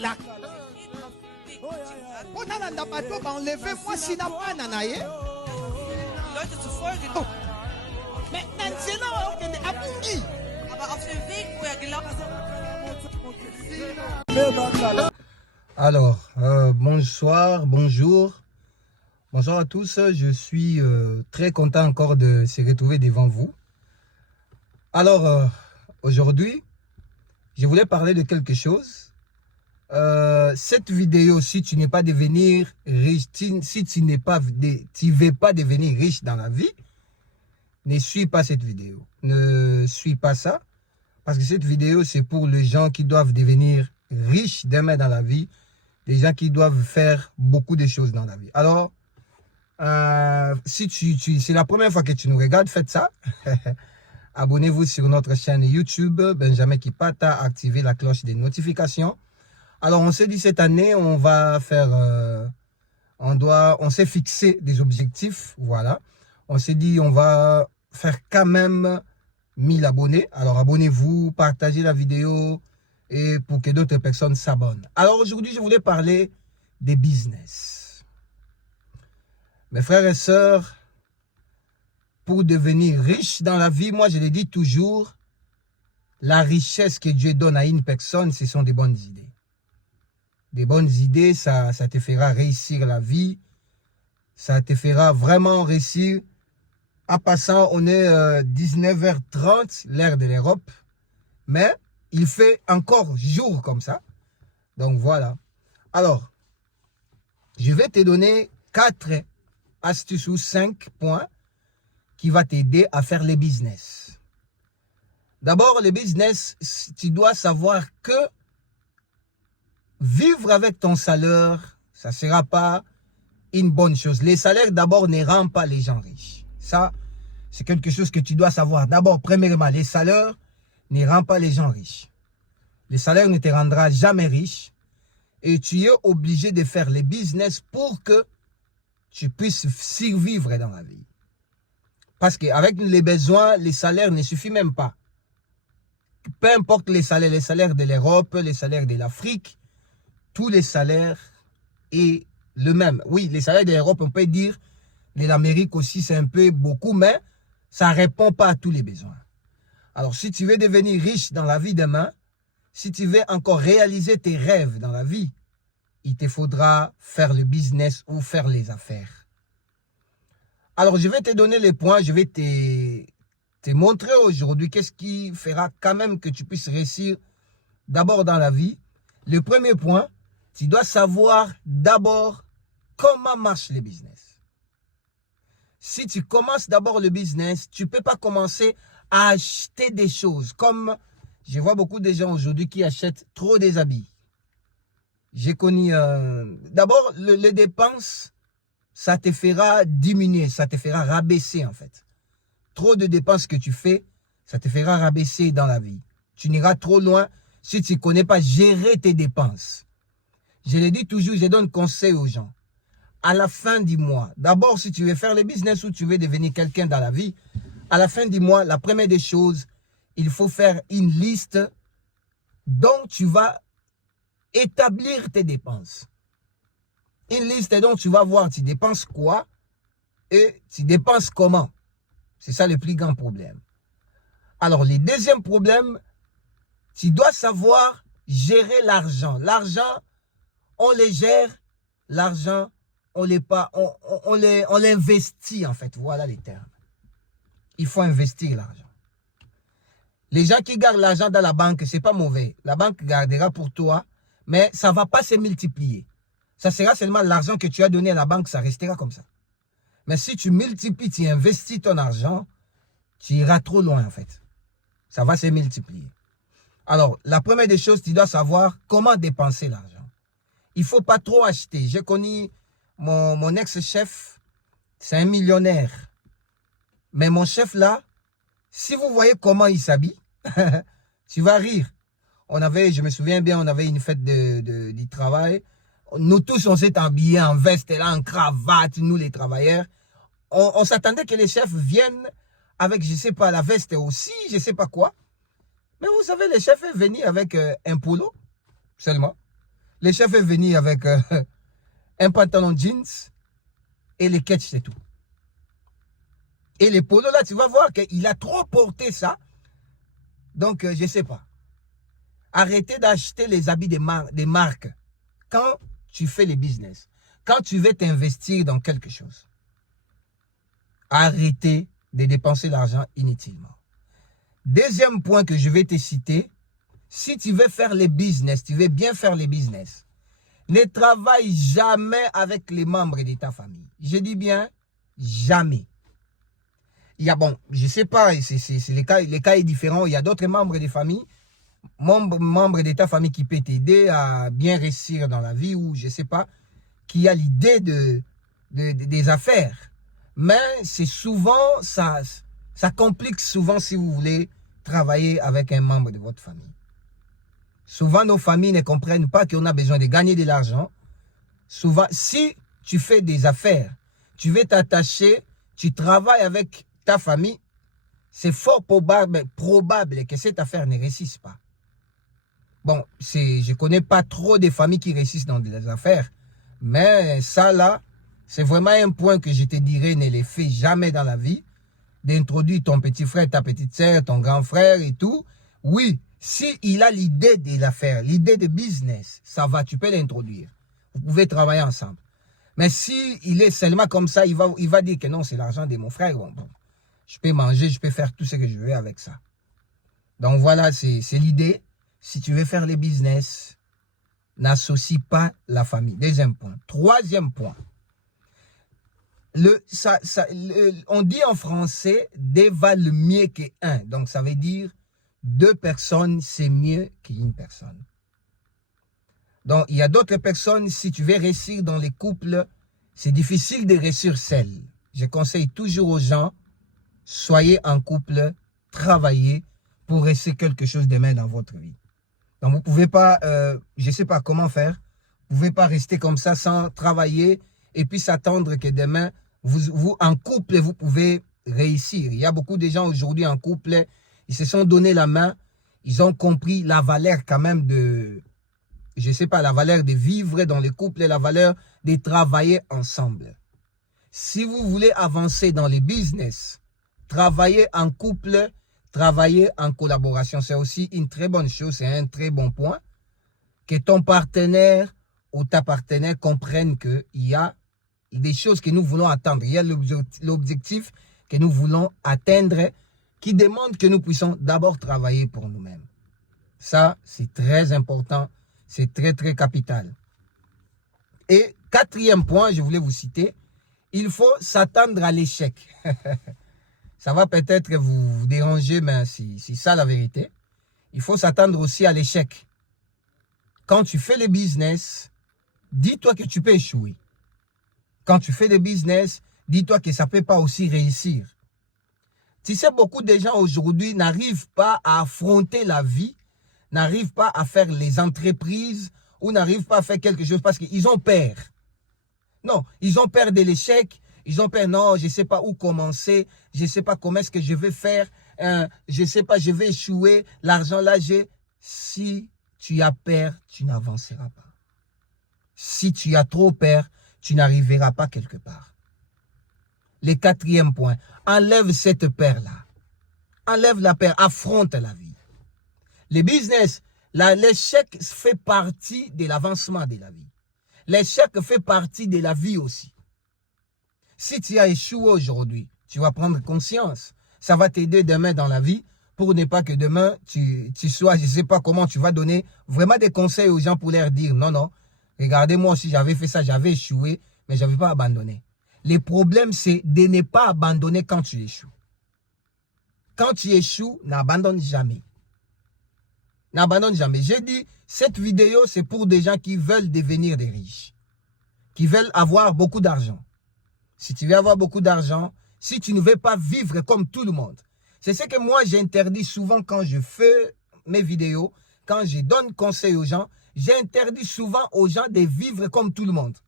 la enlevez-moi si n'a pas nanaye. Leute zu folgen. Mais Nansena Abungi. Aber auf dem Weg, wo er gelaufen ist. Alors, bonsoir, bonjour. Bonjour à tous. Je suis très content encore de se retrouver devant vous. Alors, aujourd'hui, je voulais parler de quelque chose. Cette vidéo, si tu n'es pas devenir riche, si tu ne veux pas devenir riche dans la vie, ne suis pas cette vidéo. Ne suis pas ça. Parce que cette vidéo, c'est pour les gens qui doivent devenir riches demain dans la vie. Les gens qui doivent faire beaucoup de choses dans la vie. Alors, si c'est la première fois que tu nous regardes, faites ça. Abonnez-vous sur notre chaîne YouTube, Benjamin Kipata, activez la cloche des notifications. Alors, on s'est dit cette année, on va faire, on s'est fixé des objectifs, voilà. On s'est dit, on va faire quand même 1000 abonnés. Alors, abonnez-vous, partagez la vidéo et pour que d'autres personnes s'abonnent. Alors, aujourd'hui, je voulais parler des business. Mes frères et sœurs, pour devenir riche dans la vie, moi, je le dis toujours, la richesse que Dieu donne à une personne, ce sont des bonnes idées. Des bonnes idées, ça te fera réussir la vie. Ça te fera vraiment réussir. En passant, on est 19h30, l'heure de l'Europe. Mais il fait encore jour comme ça. Donc voilà. Alors, je vais te donner 4 astuces ou 5 points qui vont t'aider à faire les business. D'abord, les business, tu dois savoir que vivre avec ton salaire, ça ne sera pas une bonne chose. Les salaires, d'abord, ne rendent pas les gens riches. Ça, c'est quelque chose que tu dois savoir. D'abord, premièrement, les salaires ne rendent pas les gens riches. Les salaires ne te rendra jamais riche. Et tu es obligé de faire les business pour que tu puisses survivre dans la vie. Parce qu'avec les besoins, les salaires ne suffisent même pas. Peu importe les salaires de l'Europe, les salaires de l'Afrique, tous les salaires est le même. Oui, les salaires de l'Europe, on peut dire, de l'Amérique aussi, c'est un peu beaucoup, mais ça ne répond pas à tous les besoins. Alors, si tu veux devenir riche dans la vie demain, si tu veux encore réaliser tes rêves dans la vie, il te faudra faire le business ou faire les affaires. Alors, je vais te donner les points, je vais te montrer aujourd'hui qu'est-ce qui fera quand même que tu puisses réussir d'abord dans la vie. Le premier point, tu dois savoir d'abord comment marche le business. Si tu commences d'abord le business, tu ne peux pas commencer à acheter des choses. Comme je vois beaucoup de gens aujourd'hui qui achètent trop des habits. J'ai connu... d'abord, les dépenses, ça te fera diminuer, ça te fera rabaisser en fait. Trop de dépenses que tu fais, ça te fera rabaisser dans la vie. Tu n'iras trop loin si tu ne connais pas gérer tes dépenses. Je le dis toujours, je donne conseil aux gens. À la fin du mois, d'abord si tu veux faire le business ou tu veux devenir quelqu'un dans la vie, à la fin du mois, la première des choses, il faut faire une liste dont tu vas établir tes dépenses. Une liste dont tu vas voir tu dépenses quoi et tu dépenses comment. C'est ça le plus grand problème. Alors, le deuxième problème, tu dois savoir gérer l'argent. L'argent, on les gère. L'argent, on l'investit en fait. Voilà les termes. Il faut investir l'argent. Les gens qui gardent l'argent dans la banque, ce n'est pas mauvais. La banque gardera pour toi, mais ça ne va pas se multiplier. Ça sera seulement l'argent que tu as donné à la banque, ça restera comme ça. Mais si tu multiplies, tu investis ton argent, tu iras trop loin en fait. Ça va se multiplier. Alors, la première des choses, tu dois savoir comment dépenser l'argent. Il ne faut pas trop acheter. J'ai connu mon ex-chef, c'est un millionnaire. Mais mon chef là, si vous voyez comment il s'habille, tu vas rire. Je me souviens bien, on avait une fête du travail. Nous tous, on s'est habillés en veste, là, en cravate, nous les travailleurs. On s'attendait que les chefs viennent avec, je ne sais pas, la veste aussi, je ne sais pas quoi. Mais vous savez, les chefs est venu avec un polo seulement. Le chef est venu avec un pantalon jeans et les ketchs, c'est tout. Et les polos, là, tu vas voir qu'il a trop porté ça. Donc, je ne sais pas. Arrêtez d'acheter les habits des marques quand tu fais les business. Quand tu veux t'investir dans quelque chose. Arrêtez de dépenser l'argent inutilement. Deuxième point que je vais te citer, si tu veux faire les business, tu veux bien faire les business, ne travaille jamais avec les membres de ta famille. Je dis bien, jamais. Il y a, bon, je ne sais pas, les cas est différent. Il y a d'autres membres de famille, membres de ta famille qui peut t'aider à bien réussir dans la vie ou je ne sais pas, qui a l'idée des affaires. Mais c'est souvent, ça complique souvent si vous voulez travailler avec un membre de votre famille. Souvent, nos familles ne comprennent pas qu'on a besoin de gagner de l'argent. Souvent, si tu fais des affaires, tu veux t'attacher, tu travailles avec ta famille, c'est fort probable que cette affaire ne réussisse pas. Bon, je ne connais pas trop de familles qui réussissent dans des affaires, mais ça là, c'est vraiment un point que je te dirais, ne le fais jamais dans la vie, d'introduire ton petit frère, ta petite sœur, ton grand frère et tout. Oui, s'il a l'idée de l'affaire, l'idée de business, ça va, tu peux l'introduire. Vous pouvez travailler ensemble. Mais s'il est seulement comme ça, il va dire que non, c'est l'argent de mon frère. Bon, je peux manger, je peux faire tout ce que je veux avec ça. Donc voilà, c'est l'idée. Si tu veux faire les business, n'associe pas la famille. Deuxième point. Troisième point. On dit en français, deux valent mieux qu'un. Donc ça veut dire, deux personnes, c'est mieux qu'une personne. Donc il y a d'autres personnes, si tu veux réussir dans les couples, c'est difficile de réussir seul. Je conseille toujours aux gens, soyez en couple, travaillez pour réussir quelque chose demain dans votre vie. Donc vous ne pouvez pas, je ne sais pas comment faire, vous ne pouvez pas rester comme ça sans travailler et puis s'attendre que demain, vous en couple, vous pouvez réussir. Il y a beaucoup de gens aujourd'hui en couple, ils se sont donné la main, ils ont compris la valeur quand même de, je ne sais pas, la valeur de vivre dans les couples et la valeur de travailler ensemble. Si vous voulez avancer dans les business, travailler en couple, travailler en collaboration, c'est aussi une très bonne chose, c'est un très bon point. Que ton partenaire ou ta partenaire comprenne qu'il y a des choses que nous voulons atteindre. Il y a l'objectif que nous voulons atteindre qui demande que nous puissions d'abord travailler pour nous-mêmes. Ça, c'est très important, c'est très, très capital. Et quatrième point, je voulais vous citer, il faut s'attendre à l'échec. Ça va peut-être vous déranger, mais c'est ça la vérité. Il faut s'attendre aussi à l'échec. Quand tu fais le business, dis-toi que tu peux échouer. Quand tu fais le business, dis-toi que ça ne peut pas aussi réussir. Tu sais, beaucoup de gens aujourd'hui n'arrivent pas à affronter la vie, n'arrivent pas à faire les entreprises ou n'arrivent pas à faire quelque chose parce qu'ils ont peur. Non, ils ont peur de l'échec. Ils ont peur, non, je ne sais pas où commencer, je ne sais pas comment est-ce que je vais faire, je ne sais pas, je vais échouer, l'argent là, Si tu as peur, tu n'avanceras pas. Si tu as trop peur, tu n'arriveras pas quelque part. Le quatrième point, enlève cette peur-là. Enlève la peur, affronte la vie. Le business, l'échec fait partie de l'avancement de la vie. L'échec fait partie de la vie aussi. Si tu as échoué aujourd'hui, tu vas prendre conscience. Ça va t'aider demain dans la vie pour ne pas que demain, tu sois, je ne sais pas comment, tu vas donner vraiment des conseils aux gens pour leur dire, non, non, regardez, moi aussi, j'avais fait ça, j'avais échoué, mais je n'avais pas abandonné. Le problème, c'est de ne pas abandonner quand tu échoues. Quand tu échoues, n'abandonne jamais. N'abandonne jamais. J'ai dit, cette vidéo, c'est pour des gens qui veulent devenir des riches, qui veulent avoir beaucoup d'argent. Si tu veux avoir beaucoup d'argent, si tu ne veux pas vivre comme tout le monde. C'est ce que moi j'interdis souvent quand je fais mes vidéos, quand je donne conseil aux gens, j'interdis souvent aux gens de vivre comme tout le monde.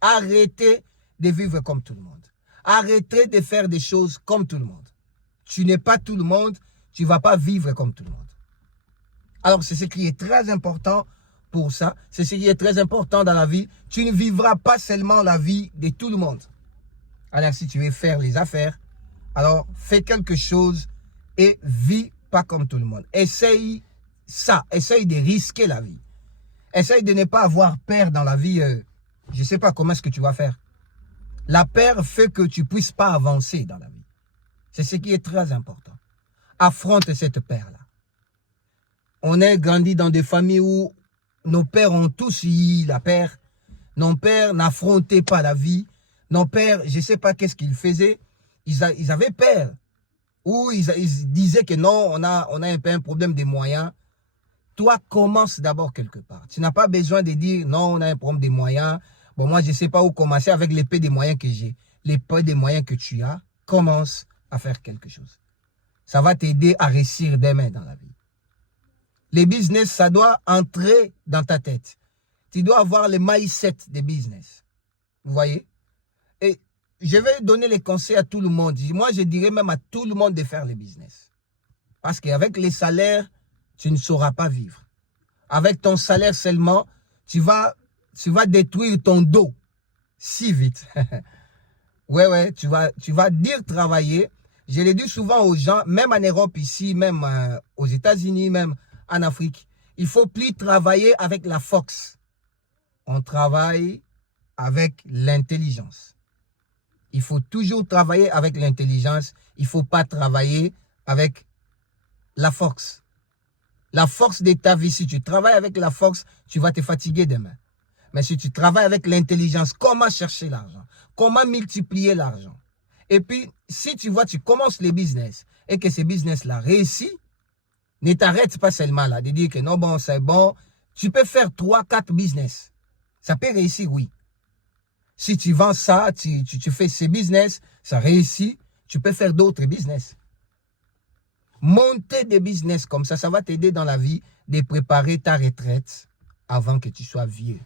Arrêtez de vivre comme tout le monde. Arrêtez de faire des choses comme tout le monde. Tu n'es pas tout le monde, tu ne vas pas vivre comme tout le monde. Alors c'est ce qui est très important pour ça. C'est ce qui est très important dans la vie. Tu ne vivras pas seulement la vie de tout le monde. Alors, si tu veux faire les affaires, alors fais quelque chose et vis pas comme tout le monde. Essaye ça. Essaye de risquer la vie. Essaye de ne pas avoir peur dans la vie. Je ne sais pas comment est-ce que tu vas faire. La peur fait que tu ne puisses pas avancer dans la vie. C'est ce qui est très important. Affronte cette peur-là. On est grandi dans des familles où nos pères ont tous eu la peur. Nos pères n'affrontaient pas la vie. Nos pères, je ne sais pas qu'est-ce qu'ils faisaient. Ils avaient peur. Ou ils disaient que non, on a un peu un problème de moyens. Toi, commence d'abord quelque part. Tu n'as pas besoin de dire non, on a un problème de moyens. Bon, moi, je ne sais pas où commencer avec l'épée des moyens que j'ai. L'épée des moyens que tu as, commence à faire quelque chose. Ça va t'aider à réussir demain dans la vie. Les business, ça doit entrer dans ta tête. Tu dois avoir le mindset des business. Vous voyez? Et je vais donner les conseils à tout le monde. Moi, je dirais même à tout le monde de faire le business. Parce qu'avec les salaires, tu ne sauras pas vivre. Avec ton salaire seulement, tu vas détruire ton dos si vite. Ouais, tu vas dire travailler. Je le dis souvent aux gens, même en Europe ici, même aux États-Unis, même en Afrique, il ne faut plus travailler avec la force. On travaille avec l'intelligence. Il faut toujours travailler avec l'intelligence. Il ne faut pas travailler avec la force. La force de ta vie, si tu travailles avec la force, tu vas te fatiguer demain. Mais si tu travailles avec l'intelligence, comment chercher l'argent? Comment multiplier l'argent? Et puis, si tu vois, tu commences les business et que ces business-là réussissent, ne t'arrête pas seulement là de dire que non, bon, c'est bon. Tu peux faire 3, 4 business. Ça peut réussir, oui. Si tu vends ça, tu fais ces business, ça réussit, tu peux faire d'autres business. Monter des business comme ça va t'aider dans la vie de préparer ta retraite avant que tu sois vieux.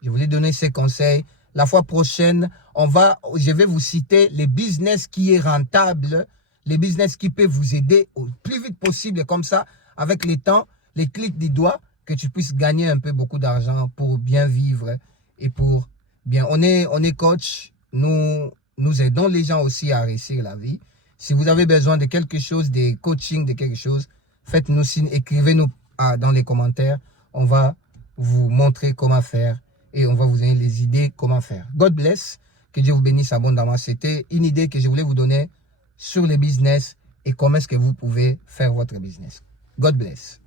Je voulais donner ces conseils. La fois prochaine, je vais vous citer les business qui est rentable, les business qui peuvent vous aider au plus vite possible, comme ça, avec le temps, les clics des doigts, que tu puisses gagner un peu beaucoup d'argent pour bien vivre et pour bien. On est coach, nous aidons les gens aussi à réussir la vie. Si vous avez besoin de quelque chose, de coaching, de quelque chose, faites-nous signe, écrivez-nous dans les commentaires. On va vous montrer comment faire et on va vous donner les idées comment faire. God bless, que Dieu vous bénisse abondamment. C'était une idée que je voulais vous donner sur le business et comment est-ce que vous pouvez faire votre business. God bless.